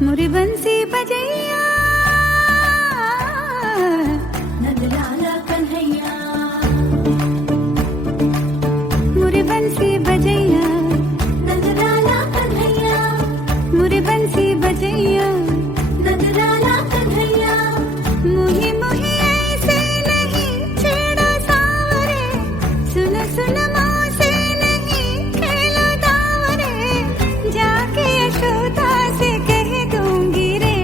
मुरी बंसी बजैया नंदलाला कन्हैया, मुरी बंसी बजैया नंदलाला कन्हैया, मुरी बंसी बजैया नंदलाला कन्हैया। मुही मुही ऐसे नहीं छेड़ो सावरे, सुन सुन से नहीं खेलो दावरे, जाके यशोदा से कह दूंगी रे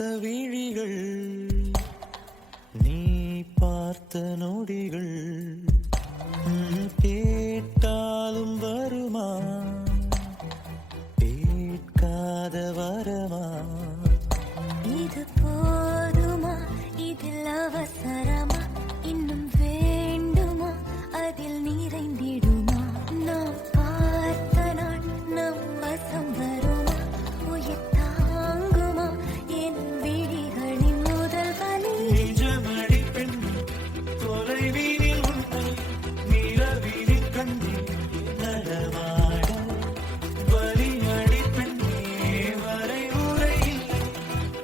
பார்த்த விழிகள் நீ பார்த்த நொடிகள் கேட்டாலும் வருமா கேட்காத வரமா இது போதுமா இதில் அவசரமா இன்னும் வேண்டுமா அதில் நிறைந்திடுமா நாம் பார்த்த நாள் நம் வசம் வருமா உயிர் தாங்குமா என் விழிகளின் முதல் வலி நிஜமடி பெண் தொலைவீனில் உன்னை நிலவீனில் கண்ணி நடமாட வலியடி பெண்ணே வரை உரையில்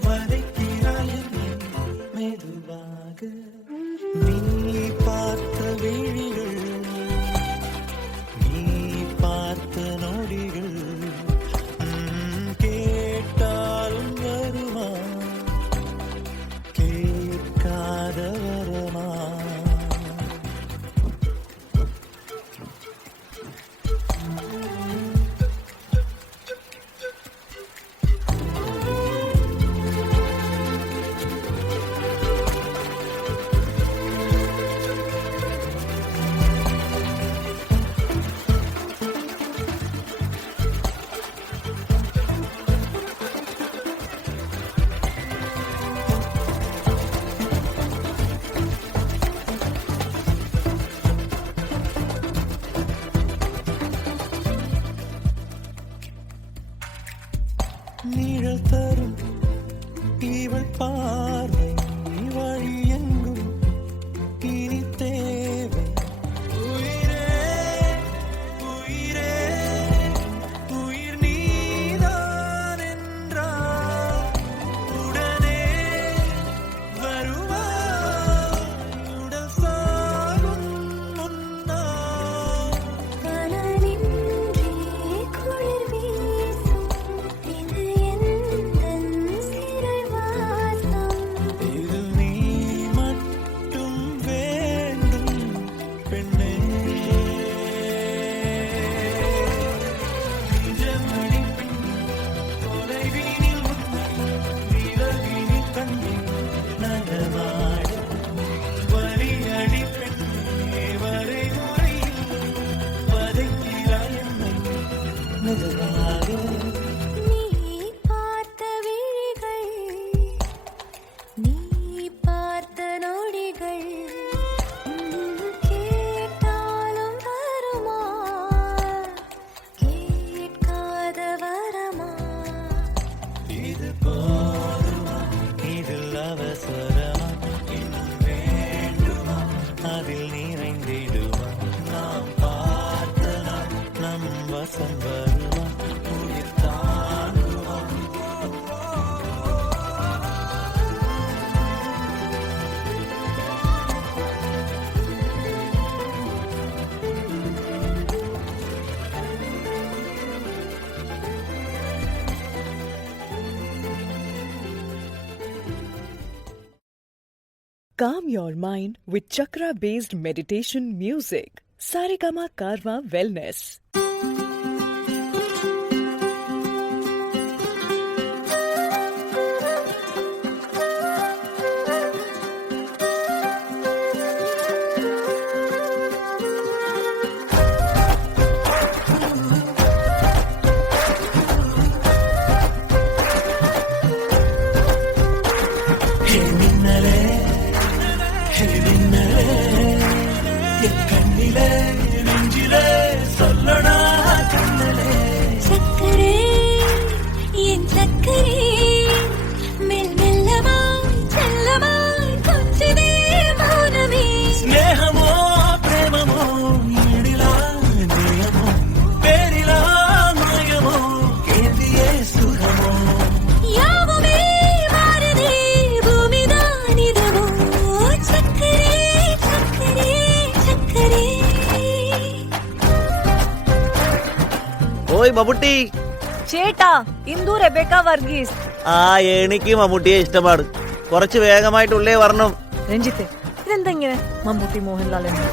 வதைக்கிறாய் என்னை மெதுவாக நீ பார்த்த விழிகள் நீ பார்த்த நொடிகள் கேட்டாலும் வருமா கேட்காத வரமா நிழல் தரும் இவள் பார்வை வழி எங்கும் இனி தேவை உயிரே உயிரே உயிர் நீதான் என்றால் உடனே வருவாய் உடல் சாகும் முன்னால் கனவின்றி குளிர் வீசும் இது எந்தன் சிறை வாசம் இது நீ மட்டும் வேண்டும் பெண்ணே நிஜமடி பெண் தொலைவீனில் உன்னை நிலவீனில் கண்ணி நடமாட வலியடி பெண்ணே வரை முறையில் வதைக்கிறாய் என்னை மெதுவாக நீ பார்த்த விழிகள் நீ பார்த்த நொடிகள் கேட்டாலும் வருமா கேட்காத வரமா இது போதுமா இதில் அவசரமா இன்னும் வேண்டுமா அதில் நிறைந்திடுமா நாம் பார்த்த நாள் நம் வசம் வருமா உயிர் தாங்குமா Calm your mind with chakra-based meditation music. Saregama Karma Wellness. ஹே மின்னலே ஹே மின்னலே என் கண்ணிலே நெஞ்சிலே சொல்லடா கண்ணலே சக்கரே என் சக்கரே மெல் மெல்லமா செல்லமா கொஞ்சதே மௌனமே ஸ்நேகமோ பிரேமமோ ஈடிலா நேயமோ பேரிலா மாயமோ கேள்வியே சுகமோ யாவுமே மாறுதே பூமிதான் இதுவோ சக்கரே சக்கரே சக்கரே ഓയ് മമ്മൂട്ടി ചേട്ടാ ഇന്ദു റെബേക്ക വർഗീസ് ആ എനിക്ക് മമ്മൂട്ടിയെ ഇഷ്ടമാണ് കുറച്ച് വേഗമായിട്ടുള്ളേ വരണം രഞ്ജിത്ത് ഇതെന്താ ഇങ്ങനെ മമ്മൂട്ടി മോഹൻലാൽ എന്ന്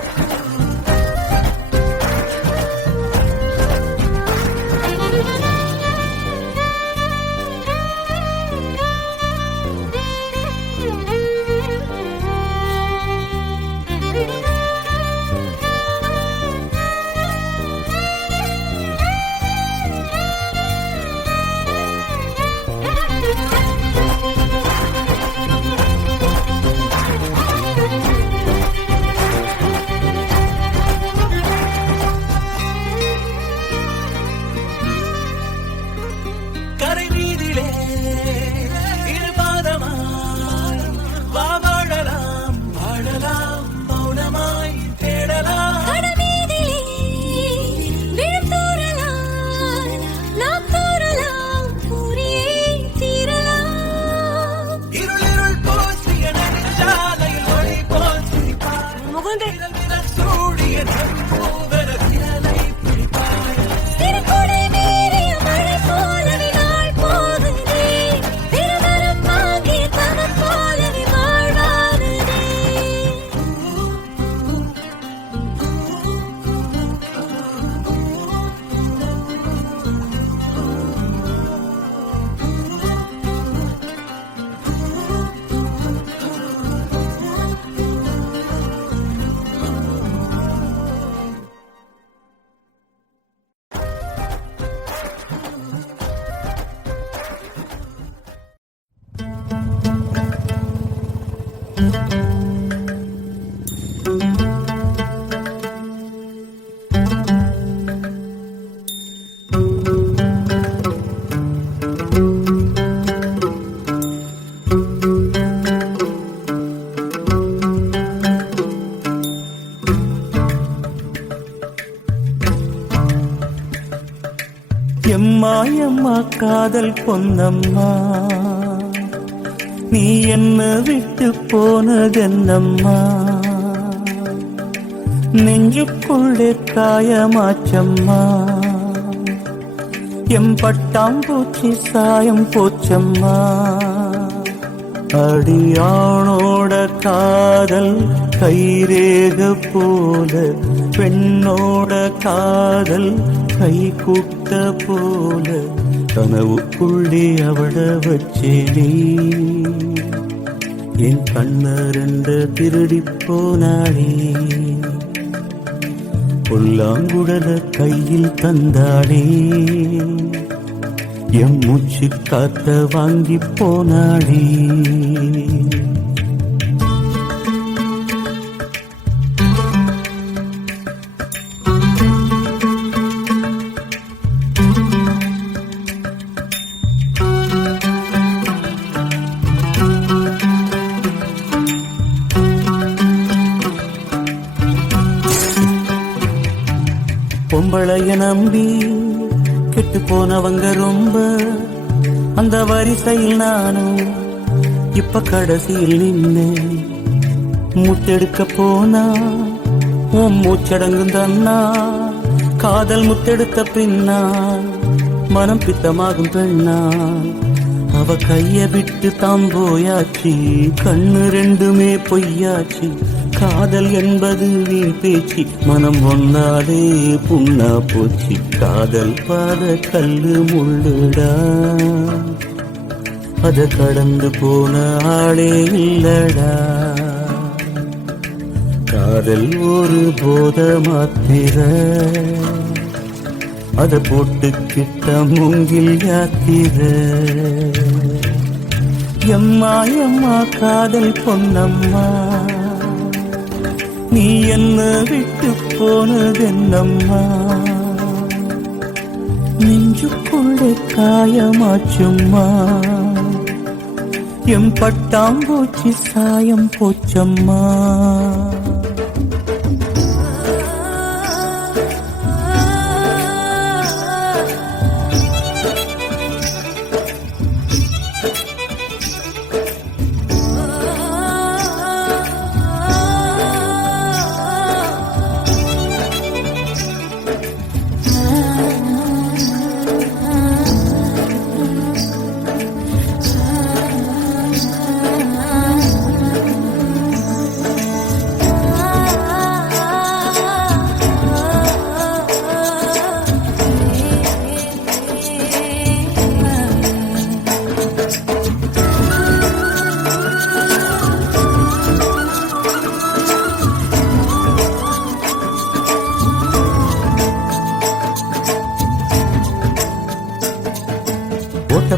சிறுகுடை மீறிய மழை போலவே நாள் போகுதே திருமரம் வாங்கிய தவம் போலவே வாழ்வாகுதே எம்மா எம்மா காதல் பொன்னம்மா நீ என்ன விட்டு போனதென்னம்மா நெஞ்சுக்குள்ளே காயமாச்சம்மா எம் பட்டாம்பூச்சி சாயம் போச்சம்மா அடியானோட காதல் கைரேக போல பெண்ணோட காதல் கை கூட்ட போல கனவுக்குள்ளே அவட வச்சேனே என் கண்ணரண்ட திருடி போனாளே புல்லாங்குழல கையில் தந்தாளே எம் மூச்சு காத்த வாங்கி போனாளே பொம்பளைய நம்பி கெட்டு போனவங்க ரொம்ப அந்த வரிசையில் நானும் இப்ப கடைசியில் நின்று முத்தெடுக்க போனா உன் மூச்சடங்கும் தன்னா காதல் முத்தெடுத்த பின்னா மனம் பித்தமாகும் பெண்ணா அவ கைய விட்டு தாம் போயாச்சு கண்ணு ரெண்டுமே பொய்யாச்சு காதல் என்பது வீண் பேச்சு மனம் ஒன்னாலே புண்ணா போச்சு காதல் பாத கல்லு முள்ளுடா அத கடந்து போன ஆளே இல்லடா காதல் ஒரு போத மாத்திர அத போட்டுக்கிட்ட மூங்கில் யாத்திர எம்மா எம்மா காதல் பொன்னம்மா நீ என்ன விட்டு போனதென்னம்மா நெஞ்சுக்குள்ளே காயமாச்சும்மா எம் பட்டாம்பூச்சி சாயம் போச்சம்மா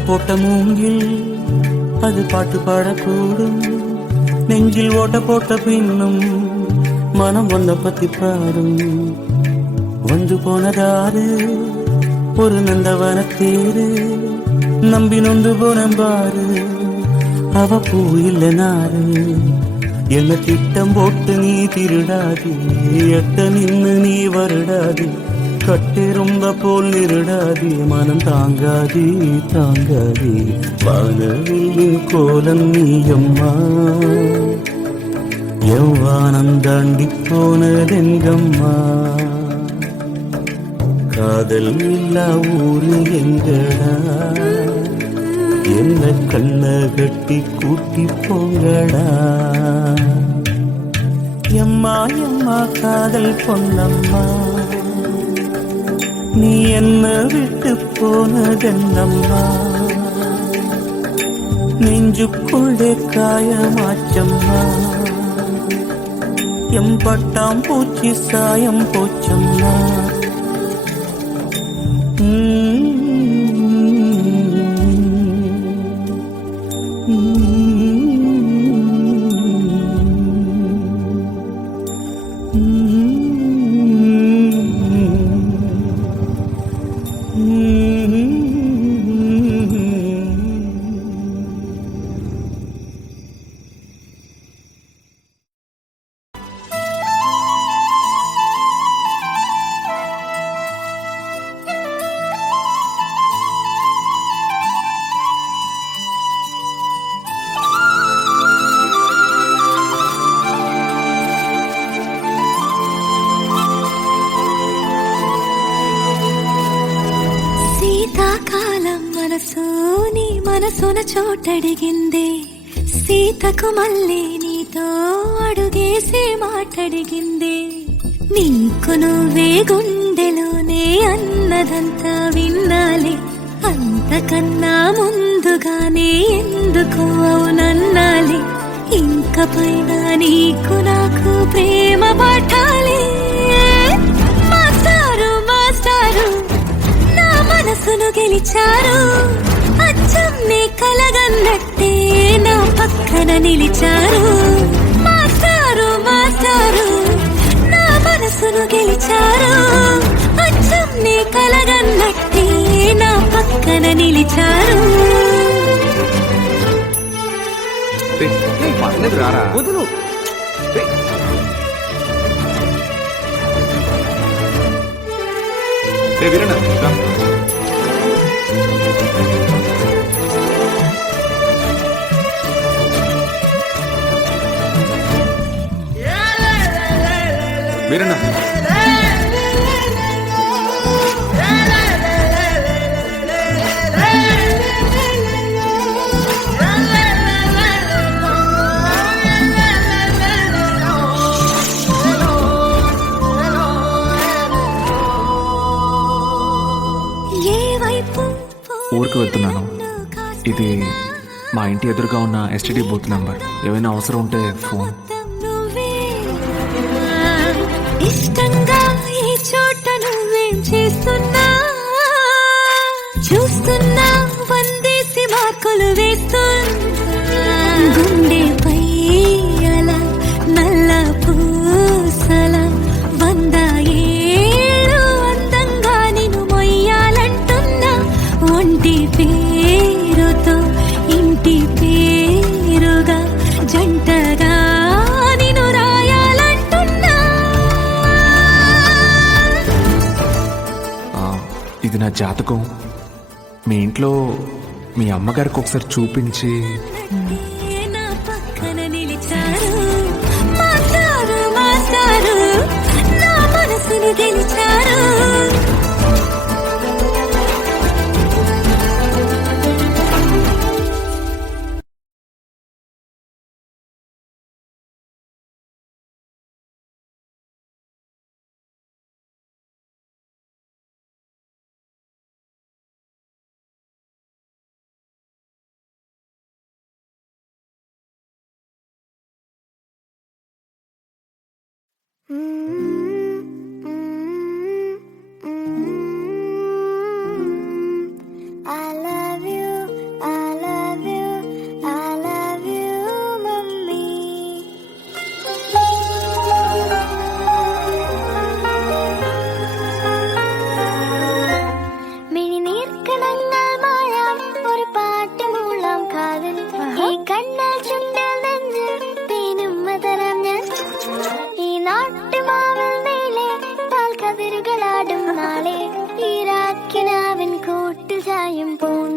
போட்ட மூங்கில் அது பாட்டு பாடக்கூடும் நெஞ்சில் ஓட்ட போட்ட பின்னும் மனம் ஒன்ன பத்தி பாடும் வந்து போனதாரு ஒரு நந்தவனத்தேரு நம்பி நொந்து போனம்பாரு அவ பூ இல்ல நாரு என்ன திட்டம் போட்டு நீ திருடாது எட்ட நின்னு நீ வருடாது கட்டிருந்த போல் நிருடாதே மனம் தாங்காதே தாங்காதே வானவில்லின் கோலம் நீயம்மா யௌவானம் தாண்டி போனதெங்கம்மா, காதல் இல்லா ஊரு எங்கடா, என்ன கண்ண கட்டி கூட்டி போங்கடா. எம்மா எம்மா காதல் பொன்னம்மா, நீ என்ன விட்டு போனதென்னம்மா, நெஞ்சுக்குள்ளே காயமாச்சம்மா, எம்பட்டாம் பூச்சி சாயம் போச்சம்மா. మనసున చోటడిగిందే, సీతకు మళ్ళీ నీతో అడుగేసి మాటడిగిందే. నీకు నువ్వే గుండెలోనే అన్నదంతా విన్నాలే, అంతకన్నా ముందుగానే ఎందుకు అవునన్నాలే. ఇంక పైన నీకు నాకు ప్రేమ పాఠాలే. మాస్టారు మాస్టారు నా మనసును గెలిచారు, అచ్చం నీ కలగన్నట్టే నా పక్కన నిలిచారు. మాస్టారు మాస్టారు నా మనసును గెలిచారు, అచ్చం నీ కలగన్నట్టే నా పక్కన నిలిచారు. వదులు. వీరన్న ఊరికి వెళ్తున్నాను. ఇది మా ఇంటి ఎదురుగా ఉన్న ఎస్టీడీ బూత్ నెంబర్. ఏమైనా అవసరం ఉంటే ఫోన్. ఇష్టంగా ఈ చోట నువ్వేం చేస్తున్నా, చూస్తున్నా వందేసి మార్కులు వేస్తున్నా. గుండెపై అలా నల్ల పూసల 100 ఏళ్ళు అందంగా నిన్ను మొయ్యాలంటున్నా. ఒంటి పేరుతో ఇంటి పేరుగా జంటగా నిన్ను రాయాలంటున్నా. ఇది నా జాతకం. మీ ఇంట్లో మీ అమ్మగారికి ఒకసారి చూపించి. నా పక్కన నిలిచారు, మాస్టారు మాస్టారు నా మనసును గెలిచారు. I love you, I love you, I love you, mummy. മിഴിനീർക്കണങ്ങൾ മായാം ഒരു പാട്ട് മൂളാം കാതിൽ. ഈ കണ്ണൽ ചുണ്ടിൽ നെഞ്ചിൽ തേനും മതരം ഞാൻ. ഈ നാട്ടുമാവിൽ നീളെ പാൽക്കതിരുകളാടും നാളെ. ഈ രാക്കിനാവിൻ കൂട്ടിൽ ചായും പൂണ്ട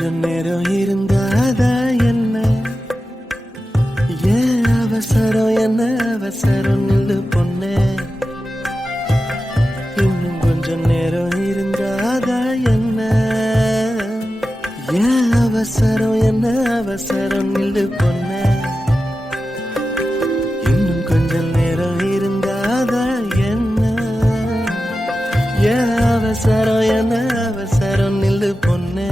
கொஞ்சம் நேரம் இருந்தாதா என்ன ஏன் அவசரம் என்ன அவசரம் நில்லு பொண்ணே இன்னும் கொஞ்சம் நேரம் இருந்தாதா என்ன ஏன் அவசரம் என்ன அவசரம் நில்லு பொண்ணே இன்னும் கொஞ்சம் நேரம் இருந்தாதா என்ன ஏன் அவசரம் என்ன அவசரம் நில்லு பொண்ணே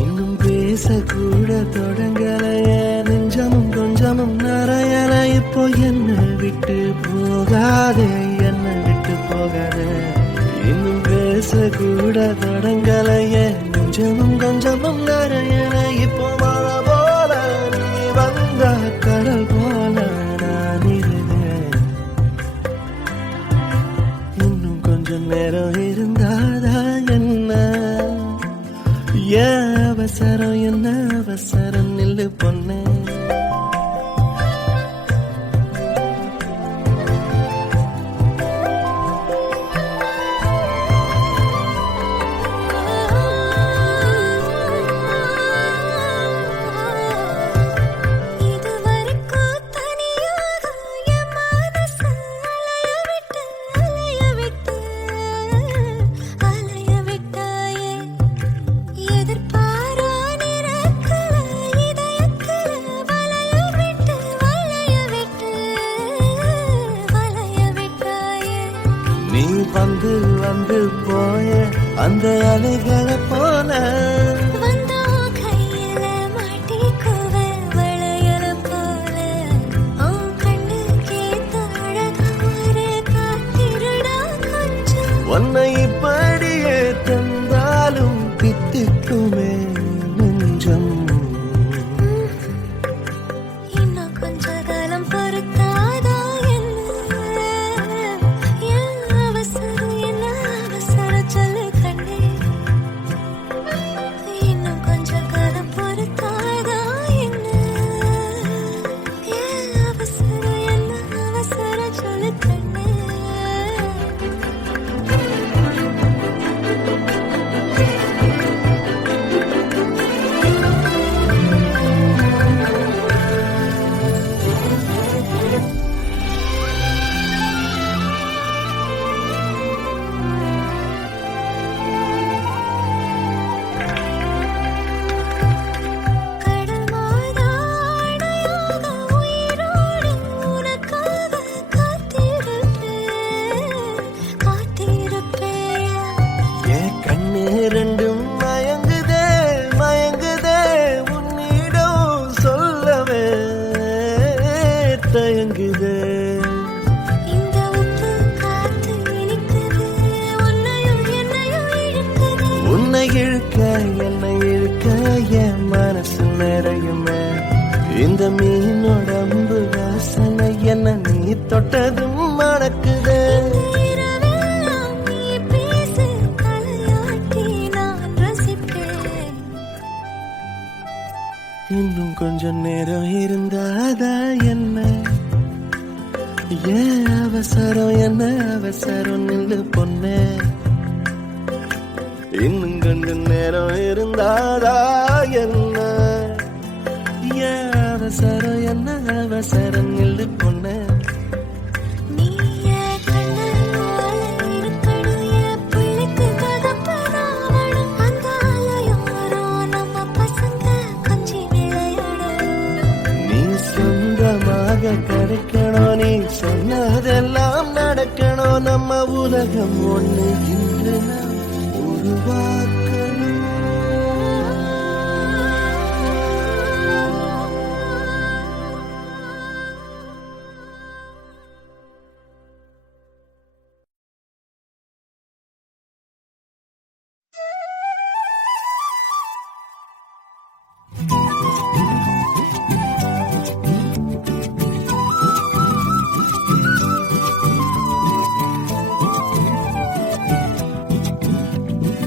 இன்னும் பேசக்கூட தொடங்கலையே நெஞ்சமும் கொஞ்சமும் நிறையல இப்போ என்ன விட்டு போகாதே என்ன விட்டு போகாதே இன்னும் பேசக்கூட தொடங்கலையே நெஞ்சமும் கொஞ்சமும் நிறையல இப்போ மழை போல நீ வந்த கடல் போல நான் இருந்தேன் இன்னும் கொஞ்சம் நேரம் இருந்தாதா என்ன ஏன் அவசரம் என்ன அவசரம் நில்லு பொண்ணே இதுவரைக்கும் தனியாக என் மனசு அலைய விட்டாயே எதிர்பாரா நிறக்கல இதயக்கல வளைய விட்டாயே நீ வந்து வந்து போய அந்த அலைகளை போல வந்தா கையில மாட்டிக்குவ வளையல போல உன் கண்ணுக்கு ஏத்த அழகா ஒரு காத்திருடா கொஞ்சம் உன்னை இப்படியே தந்தாலும் பித்திக்குமே நெஞ்சம் இன்னும் கொஞ்ச காலம் பொறுத்தாதா என்ன ஏன் அவசரம் சொல்லு கண்ணே இன்னும் கொஞ்ச காலம் பொறுத்தாதா என்ன ஏன் அவசரம் சொல்லு கண்ணே கடல் மாதாடையாக உயிரோடு உனக்காக காத்திருப்பேயா என் கண்ணு ரெண்டும் மயங்குதே மயங்குதே உன்னிடம் சொல்லவே தயங்குதே இந்த உப்பு காத்து இனிக்குது உன்னையும் என்னையும் இழுக்குது உன்னை இழுக்க என்னை இழுக்க என் மனசு நிறையுமே இந்த மீனோடம்பு வாசனை என்ன நீ தொட்டதும் மணக்குதே இரவெல்லாம் நீ பேசு தலையாட்டி நான் ரசிப்பேன் இன்னும் கொஞ்சம் நேரம் இருந்தாதா என்ன ஏன் அவசரம் என்ன அவசரம் நில்லு பொண்ணே இன்னும் கொஞ்சம் நேரம் இருந்தாதா என்ன ஏன் அவசரம் என்ன அவசரம் நில்லு பொண்ணே நீ என் கண்ணல் போல இருக்கணும் என் பிள்ளைக்கு தகப்பனாவணும் அந்த அலையோரம் நம்ம பசங்க கொஞ்சி விளையாடணும் நீ சொந்தமாக கிடைக்கணும் நீ சொன்னதெல்லாம் நடக்கணும் நம்ம உலகம் ஒண்ணு இன்று நாம் உருவாக்கணும்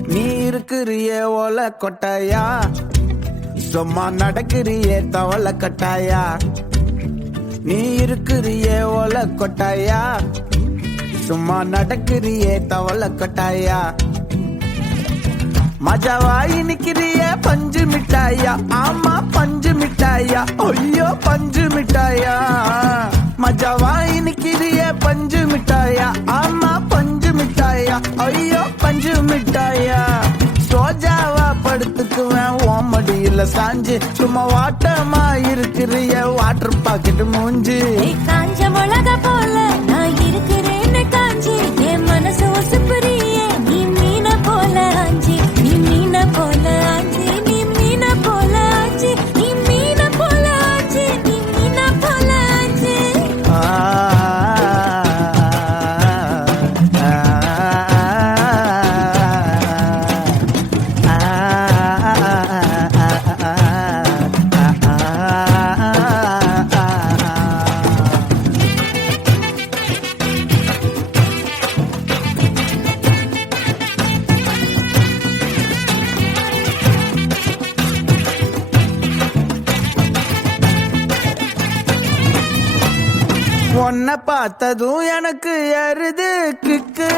நீ இருக்கிறிய ஓலை கொட்டாயா சும்மா நடக்கிறிய தவளை கட்டாயா நீ இருக்கிறிய ஓலை கொட்டாயா சும்மா நடக்கிறிய தவளை கட்டாயா மஜாவா இனிக்கிறிய பஞ்சு மிட்டாயா ஆமா பஞ்சு மிட்டாயா ஐயோ பஞ்சு மிட்டாயா மஜாவா இனிக்கிறிய பஞ்சு மிட்டாயா ஆமா பஞ்சு மிட்டாயா ஐயோ பஞ்சு மிட்டாயா சோஜாவா படுத்துக்குவேன் ஓமடியில சாஞ்சு சும்மா வாட்டமா இருக்கிறிய வாட்டர் பாக்கெட் மூஞ்சி காஞ்ச மிளகா போல நான் இருக்கிறேன்னு காஞ்சி என் மனசு ஒசுப்புறியே நீ மீன போல ஆஞ்சி நீ மீன போல ஆஞ்சி நீ மீன போல ஆஞ்சி நீ மீன போல ஆஞ்சி நீ மீன போல ஆஞ்சி உன்னை பார்த்ததும் எனக்கு எருது கிக்கு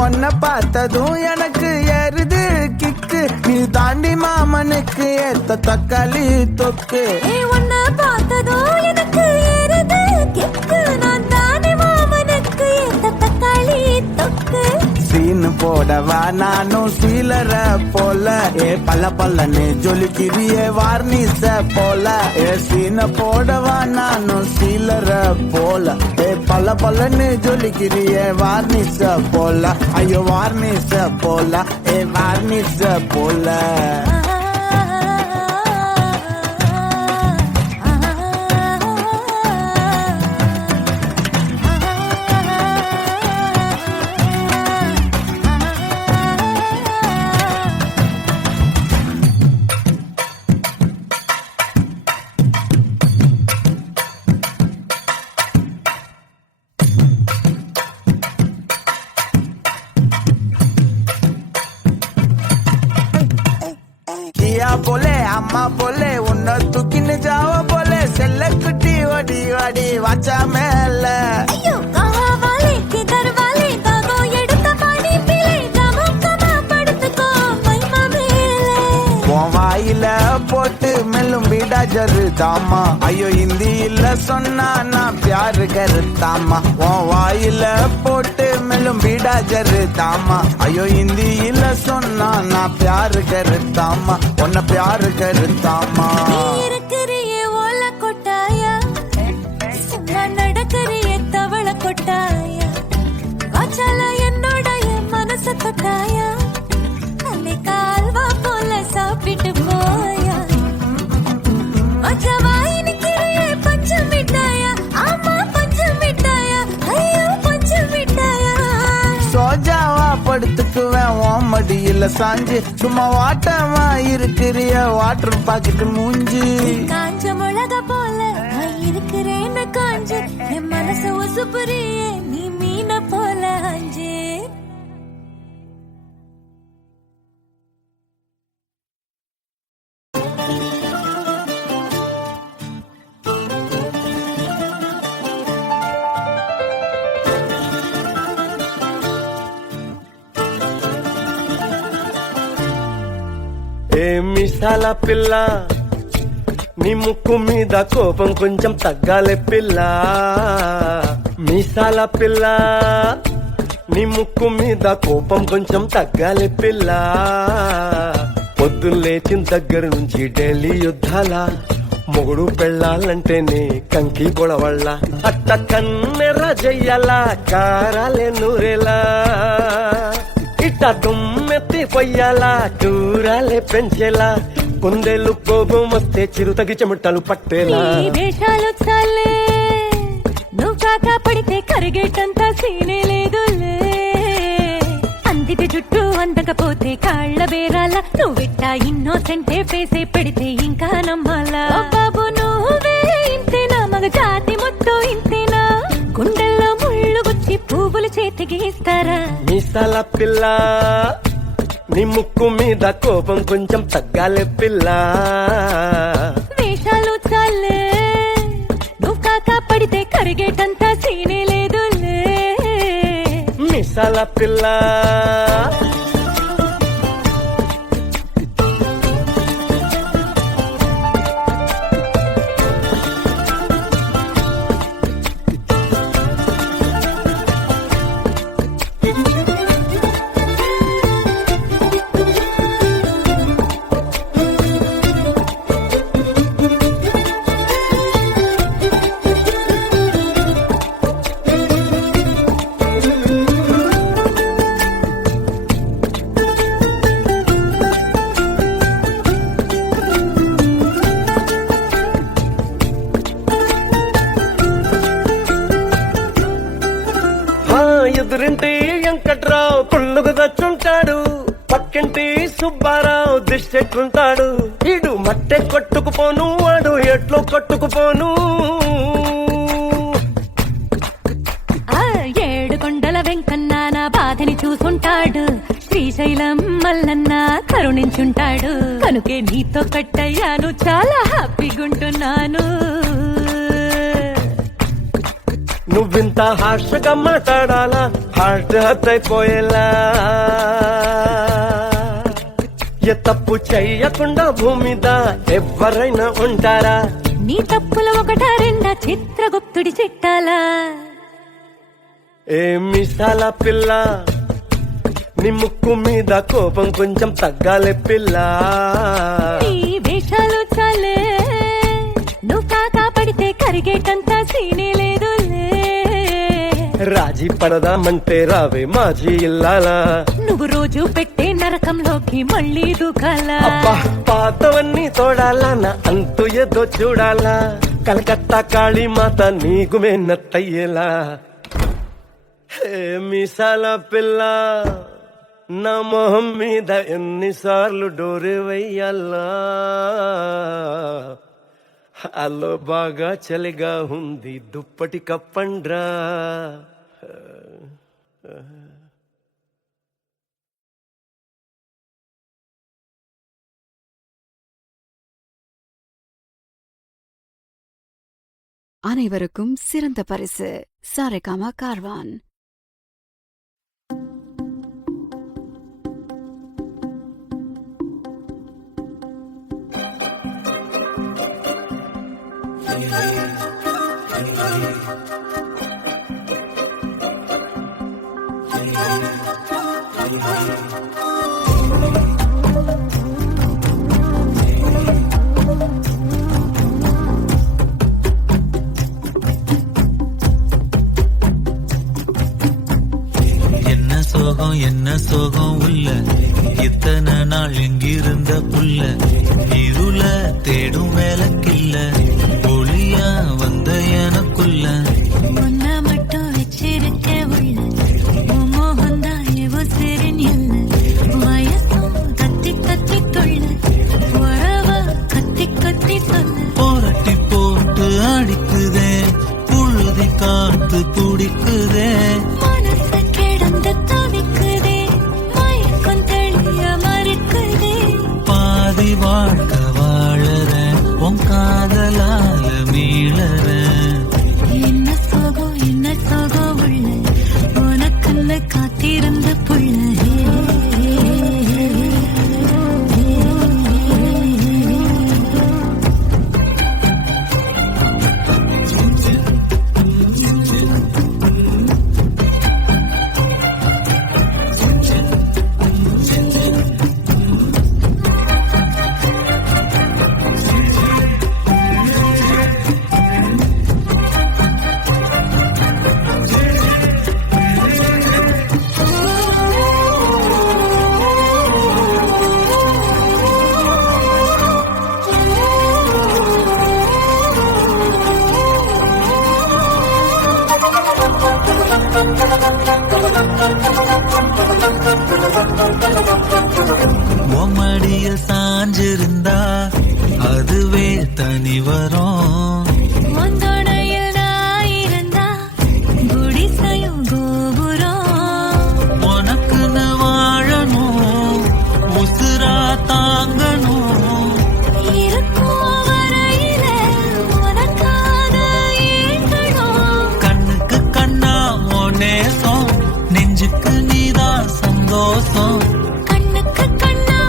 உன்னை பார்த்ததும் எனக்கு எருது கிக்கு நீ தாண்டி மாமனுக்கு ஏத்த தக்காளி தொக்கு உன்னை பார்த்ததோ எனக்கு ஏறுது கிக்கு நான் தானே மாமனுக்கு ஏத்த தக்காளி தொக்கு சீனு போடவா நானும் சீலர போல ஏ பல்ல பல்லன்னு ஜொலிக்கிறியே வார்னிச போல ஏ சீன போடவா நானும் சீலர போல ஏ பல்ல பல்லன்னு ஜொலிக்கிறியே வார்னிச போல ஐயோ வார்னிச போல ஏ வார்னிச போல கியா போலே அம்மா போலே உன்னை தூக்கின்னு ஜாவ போலே செல்ல குட்டி ஓடி ஓடி வாச்சா மேல ஐயோ கஹா வாலே கிதர் வாலே தாகோ எடுத்த பாடி பிளே கமக்கமா படுத்துக்கோ மைமா மேலே உன் வாயில போட்டு மெல்லும் பீடா ஜரு தாமா ஐயோ ஹிந்தியில சொன்னா நான் பியாரு கருத்தாமா உன் வாயில போட்டு மெல்லும் பீடா ஜரு தாமா ஐயோ ஹிந்தியில சொன்னா நான் பியாரு கருத்தாமா உன்னை பியாரு கருத்தாமா இருக்கிறியே ஓல கொட்டாயா சும்மா நடக்கறியே தவள கொட்டாயா வாச்சால என்னோட என் மனச கொட்டாயா அன்னை கால்வா போல சாப்பிட்டு போயா மச்சவா இனிக்கிறியே பஞ்சு மிட்டாயா ஆமா பஞ்சு மிட்டாயா ஐயோ பஞ்சு மிட்டாயா சோஜாவா படுத்துக்குவேன் ஓமடியில சாஞ்சு சும்மா வாட்டமா இருக்கிறிய வாட்டர் பாக்கெட் மூஞ்சி காஞ்ச மிளகா போல நான் இருக்கிறேன்னு காஞ்சு என் மனசு ஒசுப்புறியே நீ மீன போல ஆஞ்சு ఏ మిసాల పిల్ల నీ ముక్కు మీద కోపం కొంచెం తగ్గాలే పిల్ల మీసాల పిల్ల నీ ముక్కు మీద కోపం కొంచెం తగ్గాలే పిల్ల పొద్దున్న లేచిన దగ్గర నుంచి ఢిల్లీ యుద్ధాల మొగుడు పెళ్ళాలంటేనే కంకి గొడవళ్ళ అట్ట కన్నెర జయ్యాల కారాలే నూరేలా ఇట్ట దుమ్మెత్తి పొయ్యాలా చూరాలే పెంచేలా కుందేలు కోపం వస్తే చిరుతగి చెమటలు పట్టేలా ఈ వేషాలు చాలే నువ్వు కాక పడితే కరిగేటంత సీనే లేదులే అందిటి జుట్టు అందకపోతే కాళ్ళ బేరాల నువ్విట్టా ఇన్నోసెంటే ఫేసే పెడితే ఇంకా నమ్మాలా బాబు నువ్వే ఇంతేనా మగ జాతి మొత్తం ఇంతేనా గుండెల్లో ముళ్ళు గుచ్చి పువ్వులు చేతికి ఇస్తారా మీసాల పిల్ల నీ ముక్కు మీద కోపం కొంచెం తగ్గాలే పిల్ల వేషాలు చాలే నువ్వు కాక పడితే కరిగేటంత సీనే లేదులే మీసాల పిల్ల ఎదురింటి వెంకట్రావు కుళ్ళుకు దచ్చుంటాడు, పక్కింటి సుబ్బారావు దిష్టెట్లుంటాడు. ఇడు మట్టె కొట్టుకుపోను, వాడు ఎట్లు కొట్టుకుపోను. ఆ ఏడు కొండల వెంకన్న నా బాధని చూసుంటాడు, శ్రీశైలం మల్లన్న కరుణించుంటాడు. కనుకే నీతో కట్టయ్యాను, చాలా హ్యాపీగుంటున్నాను. నువ్వింత హార్ష్గా మాట్లాడాలా, హార్ట్ హర్ట్ అయిపోయేలా. ఏ తప్పు చెయ్యకుండా భూమిద ఎవరైనా ఉంటారా? నీ తప్పులు ఒకటా రెండా చిత్రగుప్తుడి చిట్టాలా? ఏ మిసాల పిల్ల, నీ ముక్కు మీద కోపం కొంచెం తగ్గాలే పిల్ల. నీ వేషాలు చాలే, నువ్వు కాకా పడితే కరిగేటంత సీనే లేదులే. రాజీ పడదామంటే రావే మాజీ ఇల్లాలా. నువ్వు రోజు పెట్టే నరకంలోకి మళ్ళీ దూకాలా? అబ్బా పాతవన్నీ తోడాలా, నా అంతు ఏదో చూడాలా. కలకత్తా కాళీ మాత నీకు మేనత్తయ్యేలా. హే మీసాల పిల్ల, నా మొహం మీద ఎన్నిసార్లు డోరే వెయ్యాలా. అల్లో బాగా చలిగా ఉంది, దుప్పటి కప్పండ్రా. அனைவருக்கும் சிறந்த பரிசு சாரேகாமா கார்வான். என்ன சோகம் உள்ள இத்தனை நாள் எங்கிருந்த புள்ள, இருள தேடும் வேலைக்கில்ல, ஒளியா வந்த எனக்குள்ள. ஒன்ன மட்டும் வச்சிருக்க உள்ள, மோகந்தான் எவோ சிறின் இல்ல. வயசும் கத்தி கத்தி தொள்ள, உழவ கத்தி கத்தி சொல்ல. போரட்டி போட்டு அடிக்குதே, புழுதி காத்து துடிக்குதே. மனசு கிடந்து தவிக்குதே, மயக்கம் தெளிய மறுக்குதே. பாதி வாழ்க்கை வாழற உன் காதலால மீளற. என்ன சோகம் உள்ள, உனக்குன்னு காத்திருந்த புள்ள. நெஞ்சுக்கு நீதான் சந்தோஷம். கண்ணுக்கு கண்ணா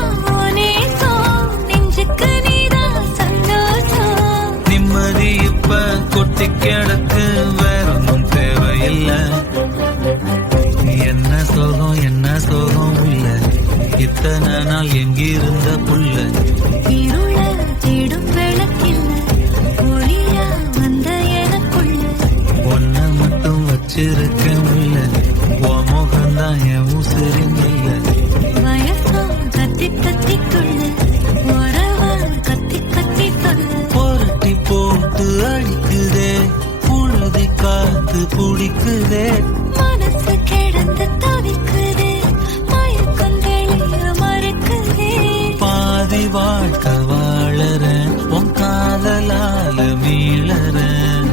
நேசம், நெஞ்சுக்கு நீதான் சந்தோஷம். நிம்மதி இப்ப கொட்டி கிடக்கு, வேற ஒன்றும் தேவையில்லை. என்ன சோகம் உள்ள, இத்தனை நாள் எங்கிருந்த புள்ள. இருள தேடும் விளக்கில் ஒளியா வந்த எனக்குள்ள. ஒன்ன மட்டும் வச்சிருக்க உள்ள, உன் முகம்தான் என் உசிரின் இல்லை. வயசும் கத்தி கத்தி கொள்ள, உறவா கத்தி கத்தி கொள்ள. புரட்டி போட்டு அடிக்குதே, புழுதி காத்து பிடிக்குதே. மனசு கிடந்து தவிக்குதே, மயக்கம் தெளிய மறக்குதே. பாதி வாழ்க்கை வாழறேன், உன் காதலால மீளறேன்.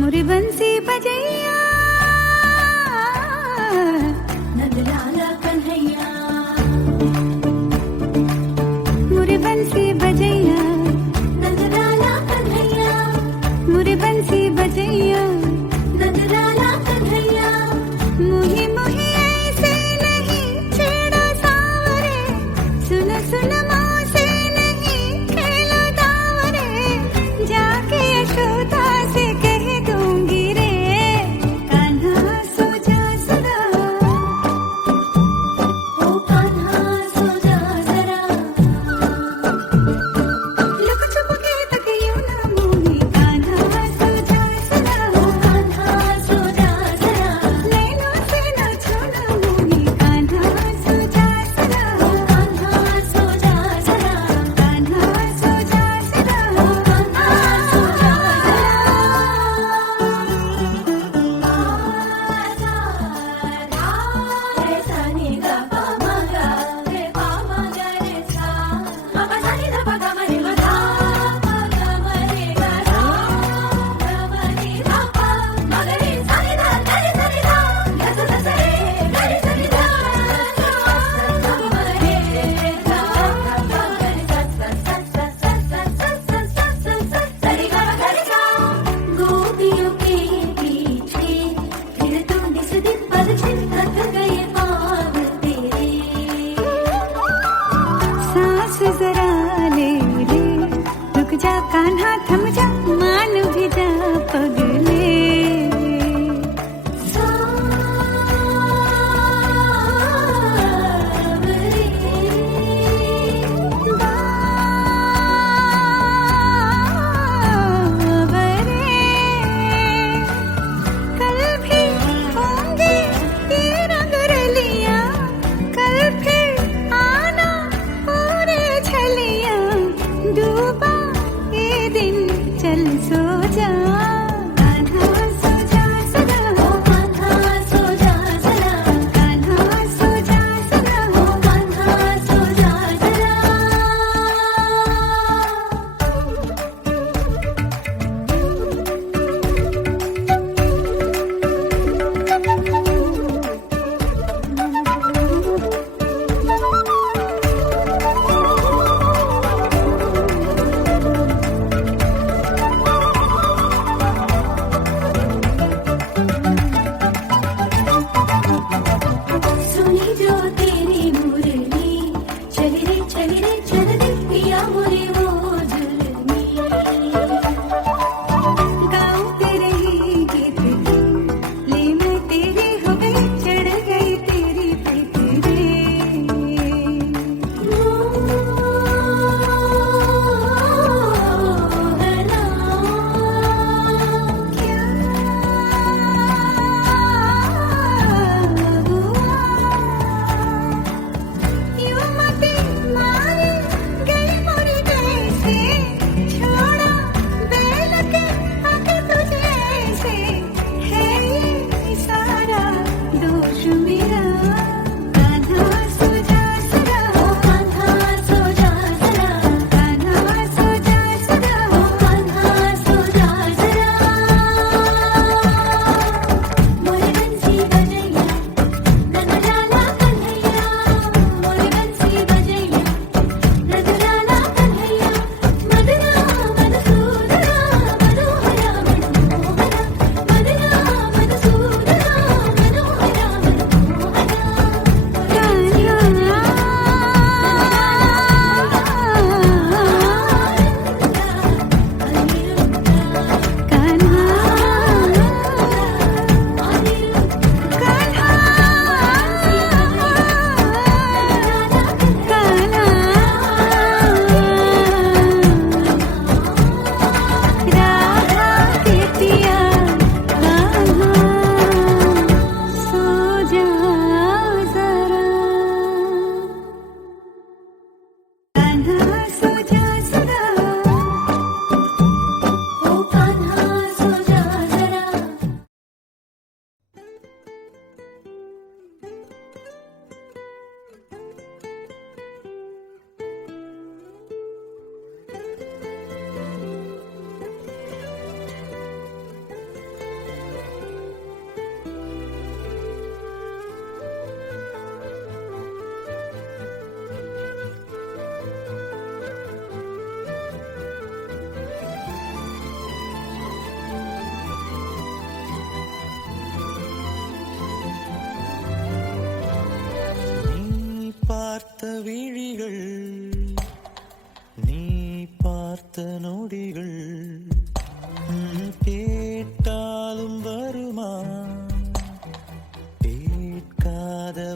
मुरी बंसी बजैया नंदलाला कन्हैया. मुरी बंसी बजैया नंदलाला कन्हैया. मुरी बंसी बजैया नंदलाला कन्हैया. मुही मुही ऐसे नहीं छेड़ो सावरे, सुन सुन माँ से नहीं खेलो दावरे. जाके यशोदा से कह दूंगी रे,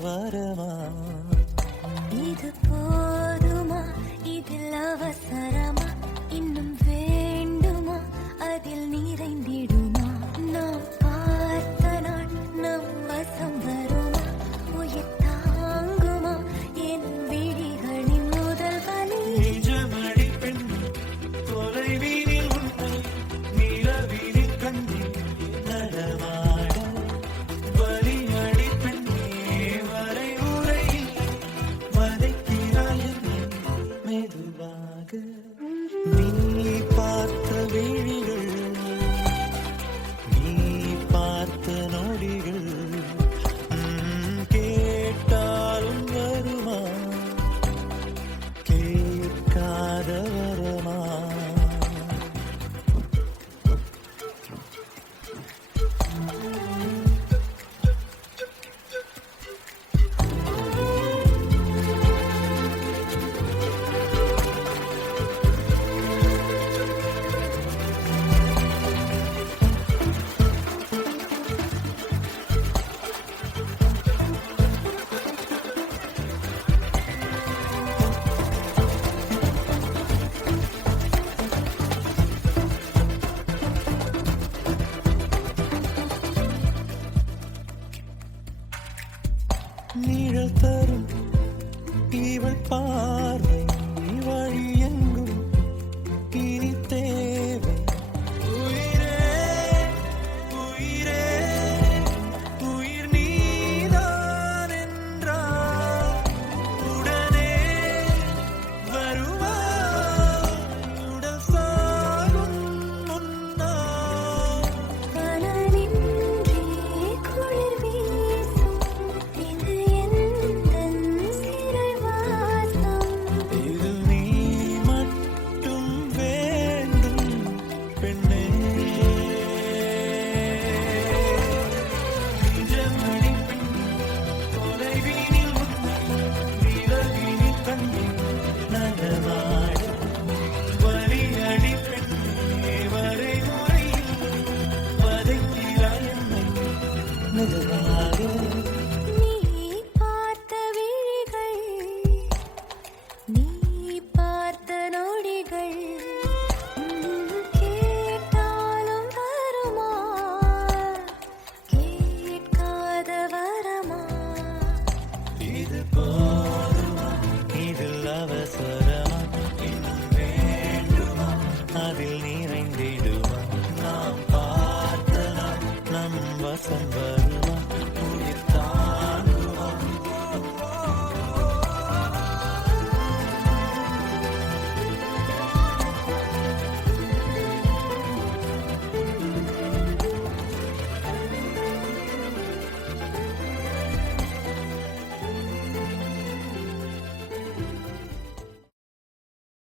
வரமா இது போதுமா இதில் அவசரமா இன்னும் வேண்டுமா அதில் நிறைந்திடுமா நாம் பார்த்த நாள் நம் வசம் வருமா உயிர் தாங்குமா என் விழிகளின் முதல் வலி நிஜமடி பெண் தொலைவீனில் உன்னை நிலவீனில் கண்ணி நடமாட வலியடி பெண்ணே வரை உரையில் வதைக்கிறாய் என்னை மெதுவாக நீ பார்த்த விழிகள் நீ பார்த்த நொடிகள் கேட்டாலும் வருமா கேட்காத வரமா நிழல் தரும் இவள் பார்வை வழி எங்கும் இனி தேவை உயிரே உயிரே உயிர் நீதான் என்றால் உடனே வருவா உடல் சாகும் முன்னால் கனவின்றி குளிர் வீசும் இது எந்தன் சிறைவாசம் இது நீ மட்டும் வேண்டும் பெண்ணே நிஜமடி பெண் தொலைவீனில் உன்னை நிலவீனில் கண்ணி நடமாட வலியடி பெண்ணே வரை முறையில் வதைக்கிறாய் என்னை மெதுவாக நீ பார்த்த விழிகள் நீ பார்த்த நொடிகள் கேட்டாலும் வருமா கேட்காத வரமா இது போ